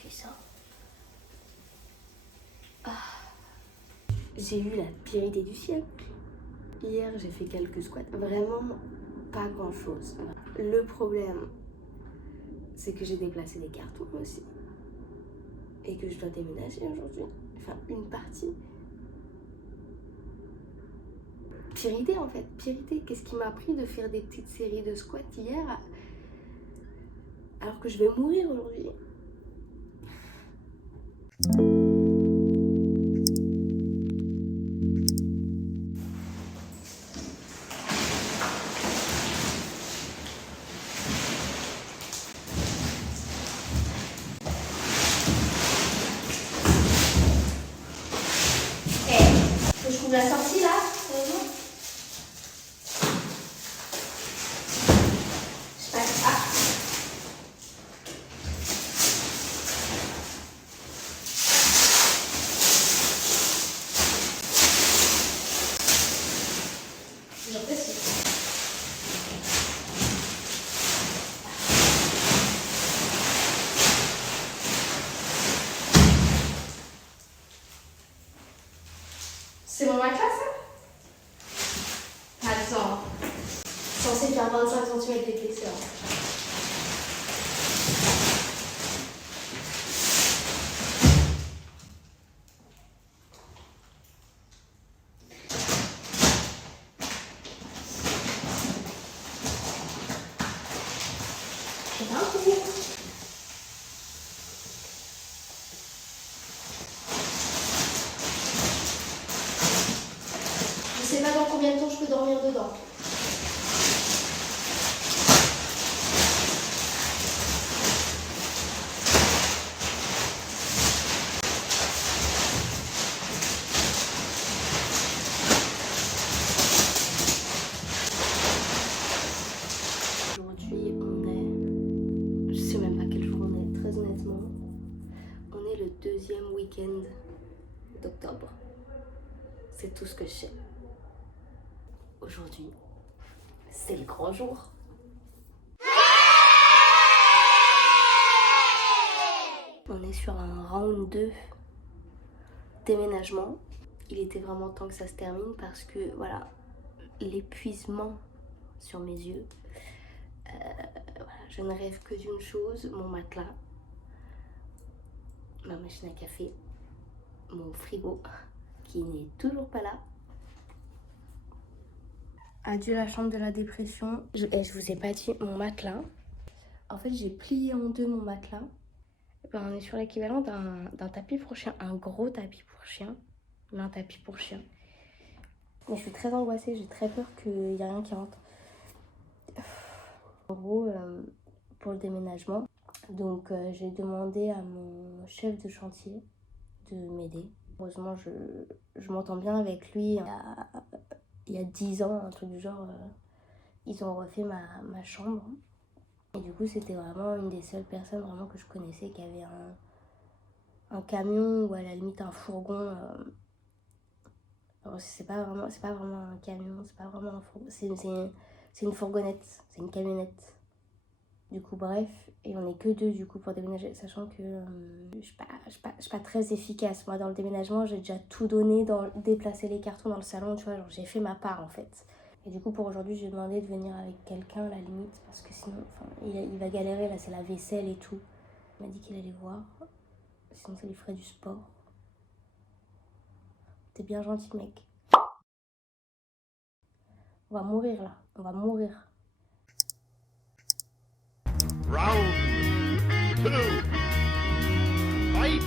fait ça. J'ai eu la pire idée du siècle. Hier, j'ai fait quelques squats. Vraiment, pas grand-chose. Le problème, c'est que j'ai déplacé des cartons aussi. Et que je dois déménager aujourd'hui. Enfin, une partie. Pire idée, en fait. Pire idée. Qu'est-ce qui m'a pris de faire des petites séries de squats hier alors que je vais mourir aujourd'hui? Je trouve la sortie là, sérieusement. Je passe. Ah. J'en peux aussi. C'est mon matelas ça? Attends. Censé faire 25 cm d'épaisseur. C'est un coup. Je sais pas dans combien de temps je peux dormir dedans. Aujourd'hui, je sais même pas quel jour on est, très honnêtement. On est le 2e week-end d'octobre. C'est tout ce que je sais. Aujourd'hui, c'est le grand jour. On est sur un round 2 déménagement. Il était vraiment temps que ça se termine parce que voilà, l'épuisement sur mes yeux. Voilà, je ne rêve que d'une chose, mon matelas, ma machine à café, mon frigo qui n'est toujours pas là. Adieu la chambre de la dépression. Je vous ai pas dit mon matelas. En fait, j'ai plié en deux mon matelas. Et ben, on est sur l'équivalent d'un tapis pour chien, un gros tapis pour chien, mais un tapis pour chien. Mais je suis très angoissée, j'ai très peur qu'il y ait rien qui rentre. En gros, pour le déménagement, donc j'ai demandé à mon chef de chantier de m'aider. Heureusement, je m'entends bien avec lui. Il y a 10 ans, un truc du genre, ils ont refait ma chambre. Et du coup, c'était vraiment une des seules personnes vraiment que je connaissais qui avait un camion ou à la limite un fourgon. C'est pas vraiment un camion, c'est pas vraiment un fourgon. C'est une fourgonnette, c'est une camionnette. Du coup, bref, et on est que deux du coup pour déménager, sachant que je suis pas très efficace. Moi, dans le déménagement, j'ai déjà tout donné dans déplacer les cartons dans le salon, tu vois, genre j'ai fait ma part en fait. Et du coup, pour aujourd'hui, j'ai demandé de venir avec quelqu'un à la limite, parce que sinon, il va galérer, là, c'est la vaisselle et tout. Il m'a dit qu'il allait voir, sinon ça lui ferait du sport. T'es bien gentil, mec. On va mourir là, on va mourir. Round 2. Fight!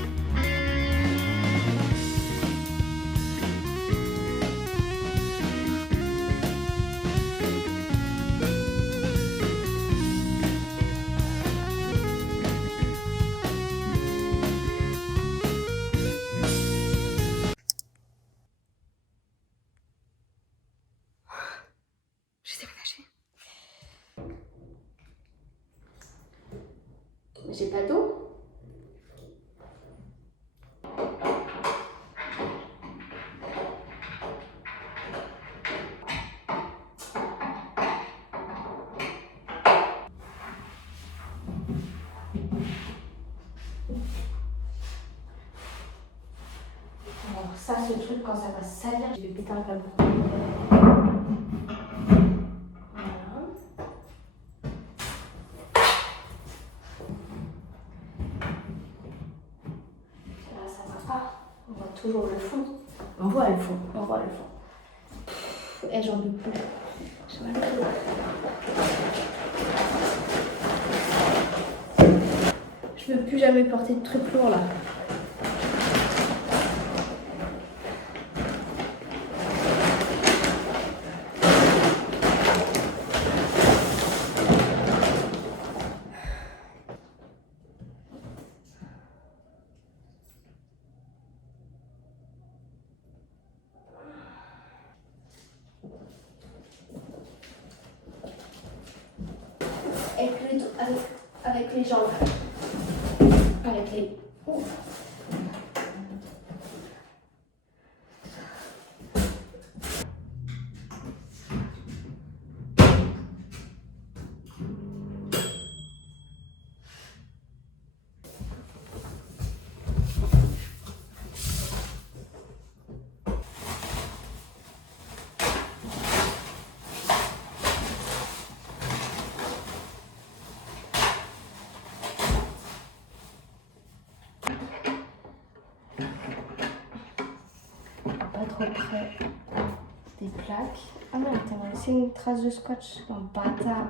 J'ai déménagé. J'ai pas d'eau. ce truc quand ça va se salir, je vais péter un câble. Voilà. Là, ça va pas. On voit toujours le fond. On voit le fond. On voit le fond. Et j'en peux plus. J'ai mal au dos. Je veux plus jamais porter de trucs lourds là. Avec les jambes. Avec les... Ouf. Pas trop près des plaques. Ah non, t'as laissé une trace de scotch dans le bâtard.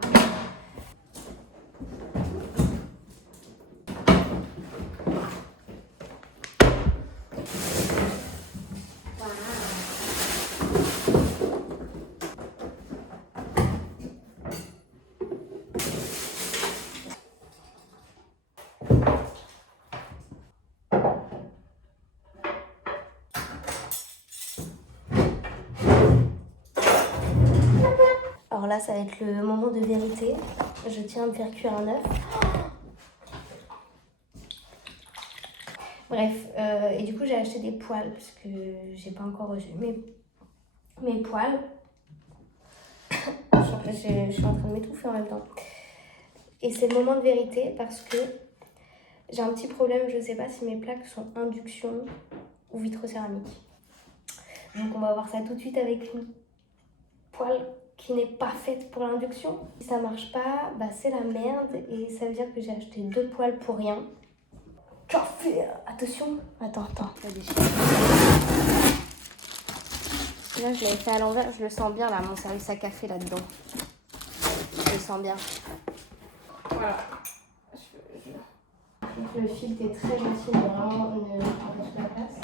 Alors là, ça va être le moment de vérité. Je tiens à me faire cuire un œuf. Bref, et du coup, j'ai acheté des poêles parce que j'ai pas encore reçu mes poêles. Je suis en train de m'étouffer en même temps. Et c'est le moment de vérité parce que j'ai un petit problème. Je sais pas si mes plaques sont induction ou vitrocéramique. Donc on va voir ça tout de suite avec une poêle qui n'est pas faite pour l'induction. Si ça marche pas, bah c'est la merde et ça veut dire que j'ai acheté 2 poêles pour rien. Café, attention. Attends, ça déchire. Là, je l'avais fait à l'envers, je le sens bien là, mon service à café là-dedans. Je le sens bien. Voilà. Le filtre est très gentil, mais vraiment on prend toute la place.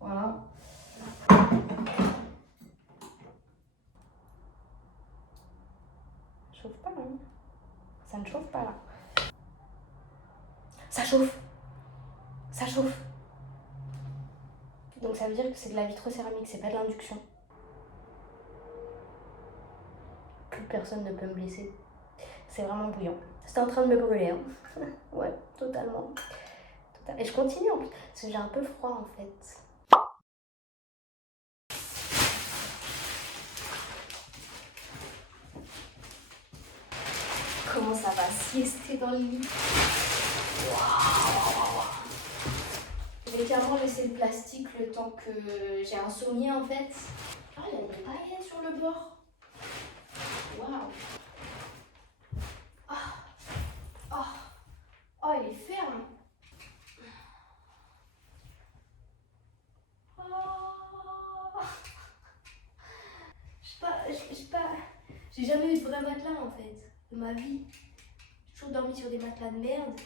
Voilà. Chauffe pas là. Ça ne chauffe pas là. Ça chauffe. Ça chauffe. Donc ça veut dire que c'est de la vitrocéramique, c'est pas de l'induction. Plus personne ne peut me blesser. C'est vraiment bouillant. C'est en train de me brûler. Hein. Ouais, totalement. Et je continue en plus, parce que j'ai un peu froid en fait. Comment ça va siester dans le lit. Waouh. Je vais clairement laisser le plastique le temps que j'ai un sommier en fait. Ah, il y a des paillettes sur le bord. Waouh. Oh, il est ferme. Oh. J'ai jamais eu de vrai matelas en fait, de ma vie. J'ai toujours dormi sur des matelas de merde.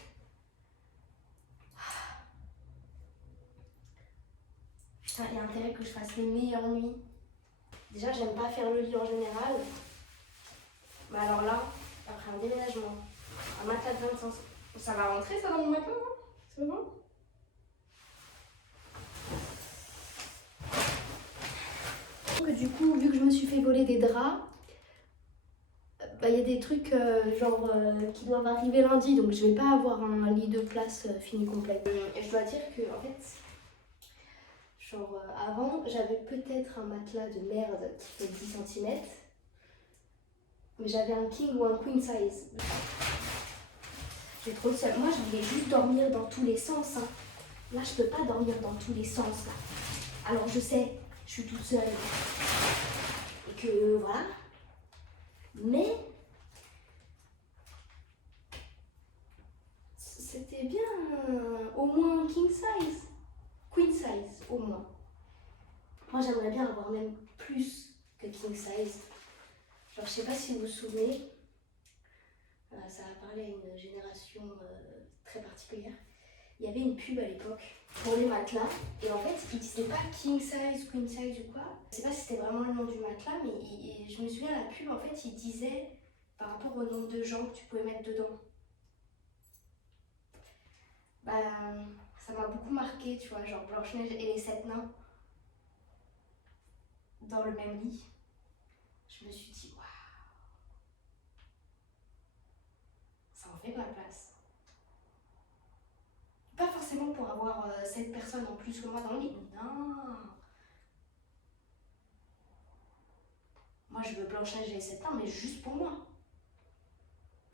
Putain, il y a intérêt que je fasse les meilleures nuits. Déjà, j'aime pas faire le lit en général. Mais alors là, après un déménagement, un matelas de 25 cm. Ça va rentrer ça dans mon matelas, hein? C'est bon? Donc, du coup, vu que je me suis fait voler des draps, bah, y a des trucs qui doivent arriver lundi, donc je vais pas avoir un lit de place fini complet. Et je dois dire que en fait, avant, j'avais peut-être un matelas de merde qui fait 10 cm, mais j'avais un king ou un queen size. C'est trop seul. Moi, je voulais juste dormir dans tous les sens. Hein. Là, je peux pas dormir dans tous les sens. Là. Alors, je sais, je suis toute seule. Et que voilà. Mais c'était bien. Au moins king size. Queen size, au moins. Moi, j'aimerais bien avoir même plus que king size. Genre, je sais pas si vous vous souvenez. Ça a parlé à une génération très particulière. Il y avait une pub à l'époque pour les matelas et en fait ils disaient pas king size, queen size ou quoi. Je sais pas si c'était vraiment le nom du matelas mais je me souviens la pub en fait il disait par rapport au nombre de gens que tu pouvais mettre dedans. Bah ça m'a beaucoup marqué tu vois, genre Blanche-Neige et les 7 nains dans le même lit. Je me suis dit waouh, ça en fait de la place. Pas forcément pour avoir 7 personnes en plus que moi dans le lit, non. Moi je veux Blanche-Neige et les 7 nains, mais juste pour moi.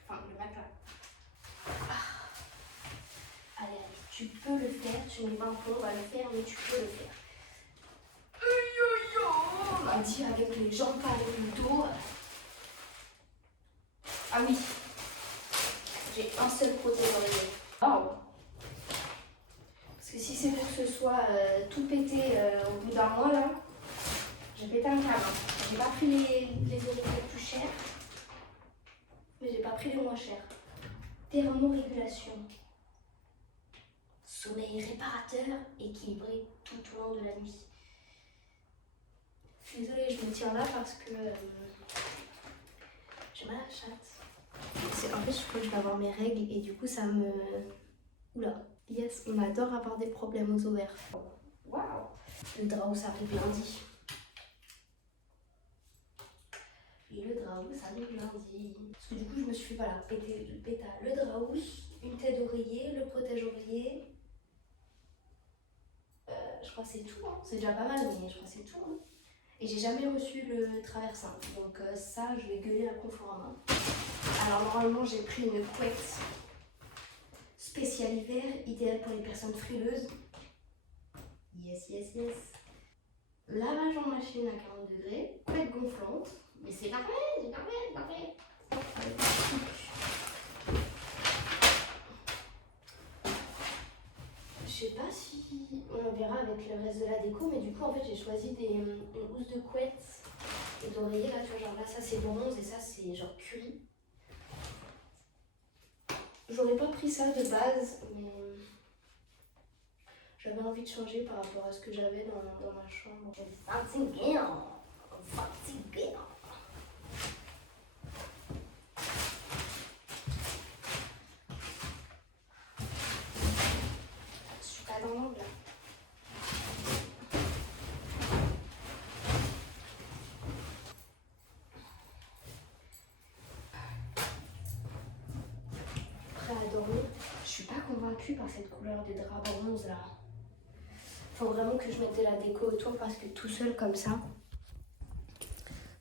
Enfin, le matelas. Ah. Allez, tu peux le faire, tu mets 20 plombs, on va le faire, mais tu peux le faire. On va dire avec les jambes, pas avec le dos. Ah oui, j'ai un seul côté dans les yeux. Oh. Parce que si c'est pour que ce soit tout pété au bout d'un mois, là, j'ai pété un câble. Hein. J'ai pas pris les oreillers les plus chers, mais j'ai pas pris les moins chers. Thermorégulation. Sommeil réparateur, équilibré tout au long de la nuit. Je suis désolée, je me tiens là parce que j'ai mal à la chatte. En fait, je crois que je vais avoir mes règles et du coup, ça me... Oula. Yes, on adore avoir des problèmes aux ovaires. Waouh. Le Draus arrive lundi. Et le Draus arrive lundi. Parce que du coup, je me suis fait voilà, péter le Draus, une tête d'oreiller, le protège-oreiller. Je crois que c'est tout. Hein. C'est déjà pas mal, mais je crois que c'est tout. Hein. Et j'ai jamais reçu le traversin. Donc ça, je vais gueuler à Conforama. Alors normalement, j'ai pris une couette spécial hiver, idéal pour les personnes frileuses. Yes, yes, yes. Lavage en machine à 40 degrés, couette gonflante. Mais c'est parfait, c'est parfait, c'est parfait. Je sais pas si on verra avec le reste de la déco, mais du coup en fait j'ai choisi une housse de couette et d'oreiller là, tu vois, genre là ça c'est bronze et ça c'est genre cuir. J'aurais pas pris ça de base, mais j'avais envie de changer par rapport à ce que j'avais dans ma chambre. Fatiguée. Je suis pas dans l'angle là. Prêt à dormir. Je suis pas convaincue par cette couleur de drap bronze là. Faut vraiment que je mette de la déco autour parce que tout seul comme ça,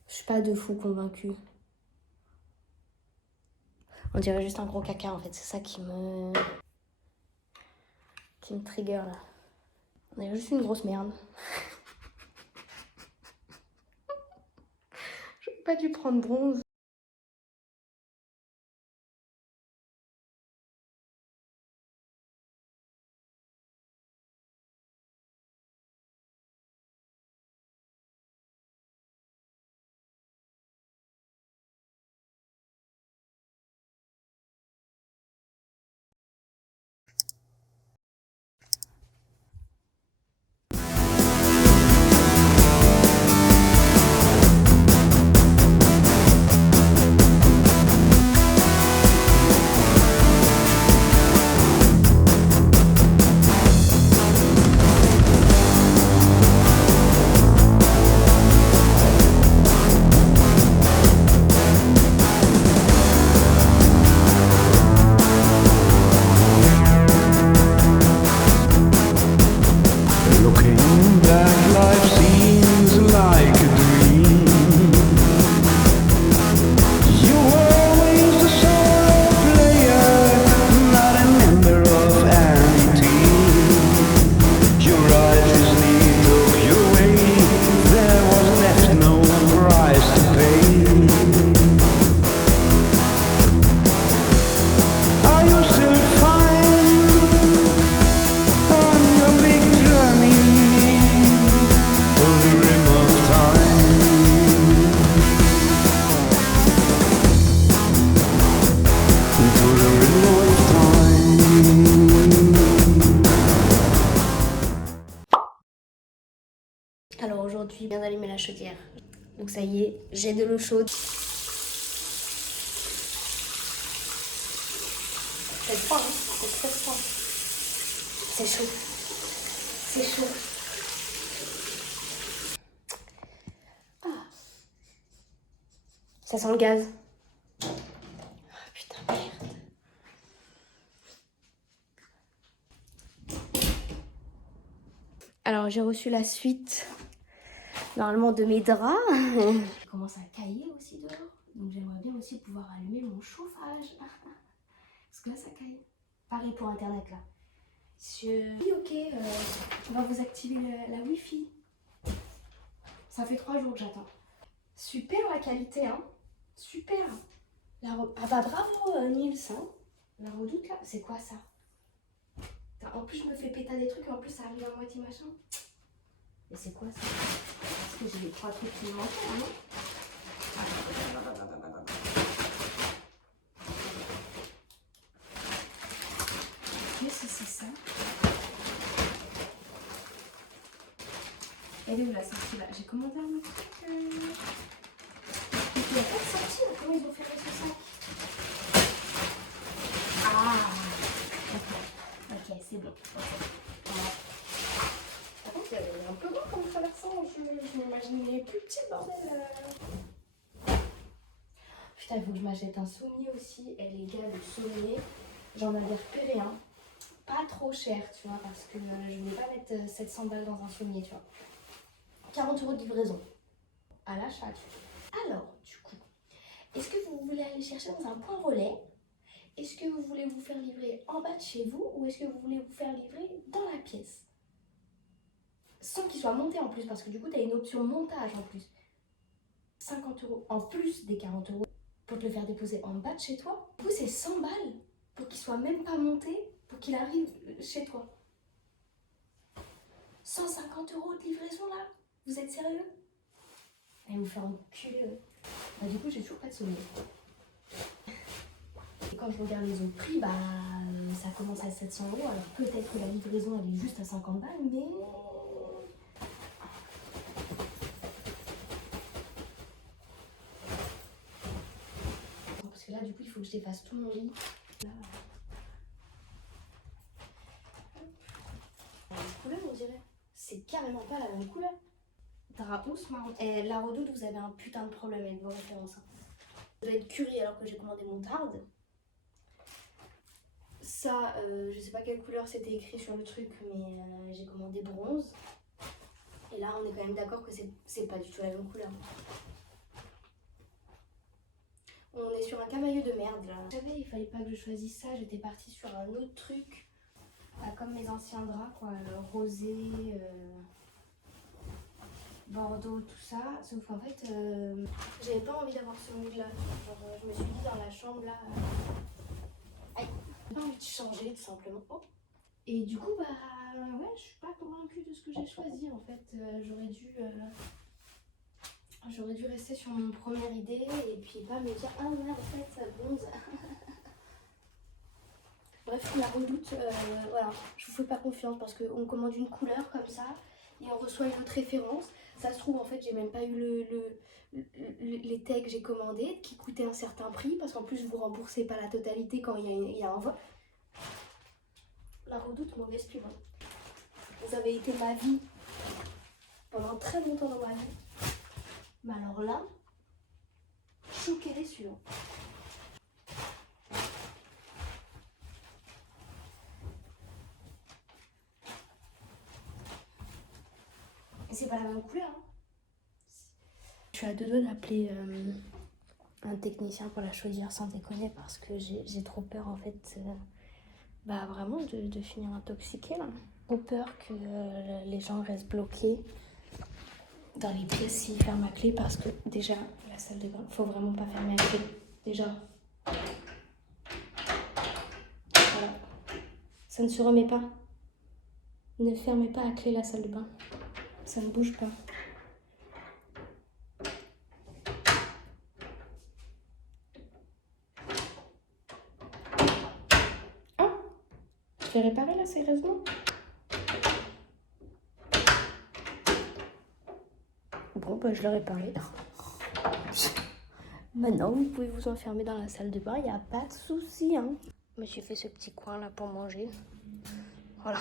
je suis pas de fou convaincue. On dirait juste un gros caca en fait, c'est ça qui me trigger là. On dirait juste une grosse merde. J'aurais pas dû prendre bronze. produit, bien d'allumer la chaudière. Donc ça y est, j'ai de l'eau chaude. C'est froid, hein, c'est très froid. C'est chaud. C'est chaud. Ah. Ça sent le gaz. Oh, putain, merde. Alors j'ai reçu la suite, normalement, de mes draps. Je commence à cailler aussi dehors. Donc j'aimerais bien aussi pouvoir allumer mon chauffage. Parce que là ça caille. Pareil pour internet là. Oui, ok, on va vous activer la Wi-Fi. Ça fait 3 jours que j'attends. Super la qualité, hein. Super. Ah bah bravo Nils, hein. La Redoute là, c'est quoi ça? En plus je me fais péter des trucs et en plus ça arrive à moitié machin. Mais c'est quoi ça? Parce que j'ai les 3 trucs qui me manquent, hein, non? Qu'est-ce que c'est ça? Elle est où la sortie là? J'ai commandé un autre truc. Il n'y a pas de sortie, comment ils ont fait avec ce sac? Ah! Ok, c'est bon. Par contre, il est un peu grand comme traversant, je m'imaginais plus petit, bordel. Putain, il faut que je m'achète un sommier aussi. Et les gars, le sommier, j'en avais repéré un. Pas trop cher, tu vois, parce que je ne vais pas mettre 700 balles dans un sommier, tu vois. 40 € de livraison à l'achat, tu vois. Alors, du coup, est-ce que vous voulez aller chercher dans un point relais? Est-ce que vous voulez vous faire livrer en bas de chez vous ou est-ce que vous voulez vous faire livrer dans la pièce? Sans qu'il soit monté en plus, parce que du coup, tu as une option montage en plus. 50 € en plus des 40 € pour te le faire déposer en bas de chez toi. Du coup, c'est 100 balles pour qu'il soit même pas monté, pour qu'il arrive chez toi. 150 € de livraison là? Vous êtes sérieux? Allez vous faire enculer. Bah, du coup, j'ai toujours pas de sommier. Et quand je regarde les autres prix, bah ça commence à 700 €. Alors peut-être que la livraison elle est juste à 50 balles, mais. Parce que là, du coup, il faut que je défasse tout mon lit. Là. La même couleur, on dirait. C'est carrément pas la même couleur. Drap housse marron. Et la Redoute, vous avez un putain de problème avec vos références. Ça doit être curry alors que j'ai commandé moutarde. Ça, je sais pas quelle couleur c'était écrit sur le truc, mais j'ai commandé bronze. Et là, on est quand même d'accord que c'est pas du tout la même couleur. On est sur un camailleux de merde là. Je savais, il fallait pas que je choisisse ça. J'étais partie sur un autre truc. Comme mes anciens draps, quoi. Rosé, bordeaux, tout ça. Sauf qu'en fait, j'avais pas envie d'avoir ce mood là. Genre, je me suis dit dans la chambre là. Aïe, j'ai pas envie de changer tout simplement. Oh. Et du coup, bah ouais, je suis pas convaincue de ce que j'ai choisi en fait. J'aurais dû rester sur mon première idée et puis pas me dire ah ouais, en fait ça bronze. Bref, la Redoute, voilà, je vous fais pas confiance parce qu'on commande une couleur comme ça et on reçoit une autre référence. Ça se trouve, en fait, j'ai même pas eu les tags que j'ai commandés qui coûtaient un certain prix parce qu'en plus, vous remboursez pas la totalité quand il y a un vol. La Redoute, mauvaise pub. Hein. Vous avez été ma vie pendant très longtemps dans ma vie. Mais alors là, choquée déçue. Hein. C'est pas la même couleur. Hein. Je suis à deux doigts d'appeler un technicien pour la chaudière sans déconner parce que j'ai trop peur en fait vraiment de finir intoxiquée là. Trop peur que les gens restent bloqués dans les pièces s'ils ferment à clé parce que déjà la salle de bain, faut vraiment pas fermer à clé. Déjà. Voilà. Ça ne se remet pas. Ne fermez pas à clé la salle de bain. Ça ne bouge pas. Ah, je vais réparer là, sérieusement. bon, bah, je l'ai réparé. Maintenant, vous pouvez vous enfermer dans la salle de bain, il n'y a pas de souci. Hein. Je me suis fait ce petit coin là pour manger. Voilà.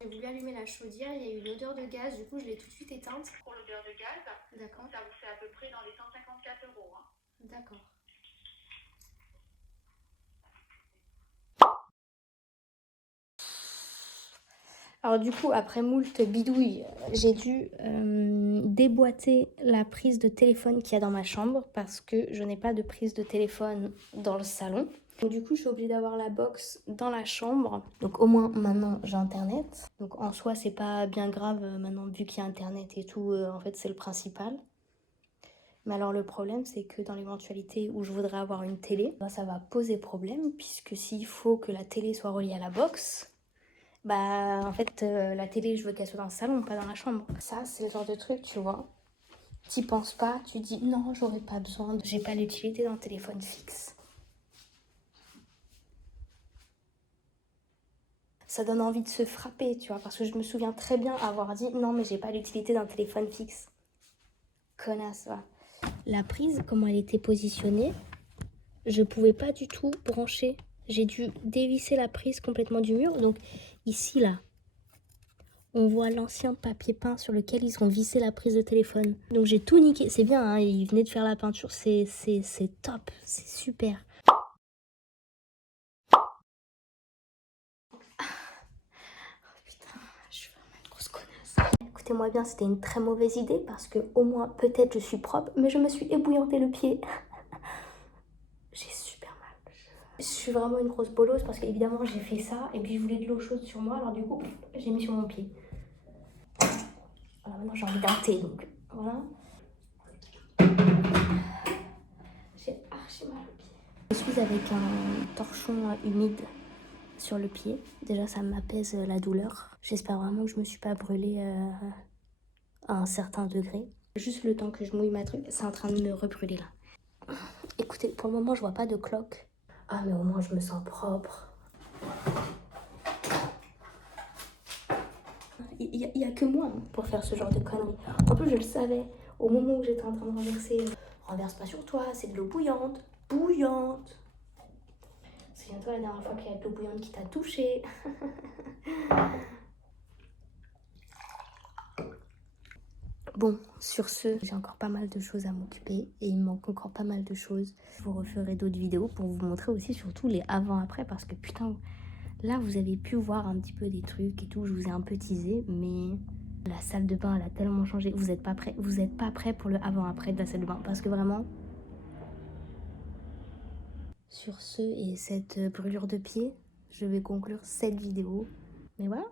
J'ai voulu allumer la chaudière, il y a eu une odeur de gaz, du coup je l'ai tout de suite éteinte. Pour l'odeur de gaz, D'accord. ça vous fait à peu près dans les 154 euros. Hein. D'accord. Alors du coup, après moult bidouille, j'ai dû déboîter la prise de téléphone qu'il y a dans ma chambre parce que je n'ai pas de prise de téléphone dans le salon. Donc du coup, je suis obligée d'avoir la box dans la chambre. Donc au moins maintenant, j'ai Internet. Donc en soi, c'est pas bien grave maintenant vu qu'il y a Internet et tout. En fait, c'est le principal. Mais alors le problème, c'est que dans l'éventualité où je voudrais avoir une télé, ça va poser problème puisque s'il faut que la télé soit reliée à la box... Bah, en fait, la télé, je veux qu'elle soit dans le salon, pas dans la chambre. Ça, c'est le genre de truc, tu vois. T'y penses pas, tu dis non, j'aurais pas besoin, j'ai pas l'utilité d'un téléphone fixe. Ça donne envie de se frapper, tu vois, parce que je me souviens très bien avoir dit non, mais j'ai pas l'utilité d'un téléphone fixe. Connasse, va. La prise, comment elle était positionnée, je pouvais pas du tout brancher. J'ai dû dévisser la prise complètement du mur, donc ici, là. On voit l'ancien papier peint sur lequel ils ont vissé la prise de téléphone. Donc j'ai tout niqué. C'est bien, hein, ils venaient de faire la peinture. C'est top. C'est super. Oh, putain, je suis vraiment une grosse connasse. Écoutez-moi bien, c'était une très mauvaise idée parce que au moins, peut-être je suis propre, mais je me suis ébouillanté le pied. J'ai super mal. Je suis vraiment une grosse bolosse parce qu'évidemment, j'ai fait ça et puis je voulais de l'eau chaude sur moi. Alors du coup, j'ai mis sur mon pied. Voilà, maintenant j'ai envie d'un thé, donc voilà. J'ai archi mal au pied. Je suis avec un torchon humide sur le pied. Déjà, ça m'apaise la douleur. J'espère vraiment que je me suis pas brûlée à un certain degré. Juste le temps que je mouille ma truc, c'est en train de me rebrûler là. Écoutez, pour le moment, je vois pas de cloque. Ah, mais au moins, je me sens propre. Il y a que moi hein, pour faire ce genre de conneries. En plus, je le savais. Au moment où j'étais en train de renverser, renverse pas sur toi, c'est de l'eau bouillante. Bouillante. Souviens-toi la dernière fois qu'il y a de l'eau bouillante qui t'a touché. Bon, sur ce, j'ai encore pas mal de choses à m'occuper et il me manque encore pas mal de choses. Je vous referai d'autres vidéos pour vous montrer aussi surtout les avant-après parce que putain, là vous avez pu voir un petit peu des trucs et tout, je vous ai un peu teasé, mais la salle de bain elle a tellement changé. Vous êtes pas prêts pour le avant-après de la salle de bain parce que vraiment... Sur ce et cette brûlure de pied, je vais conclure cette vidéo. Mais voilà.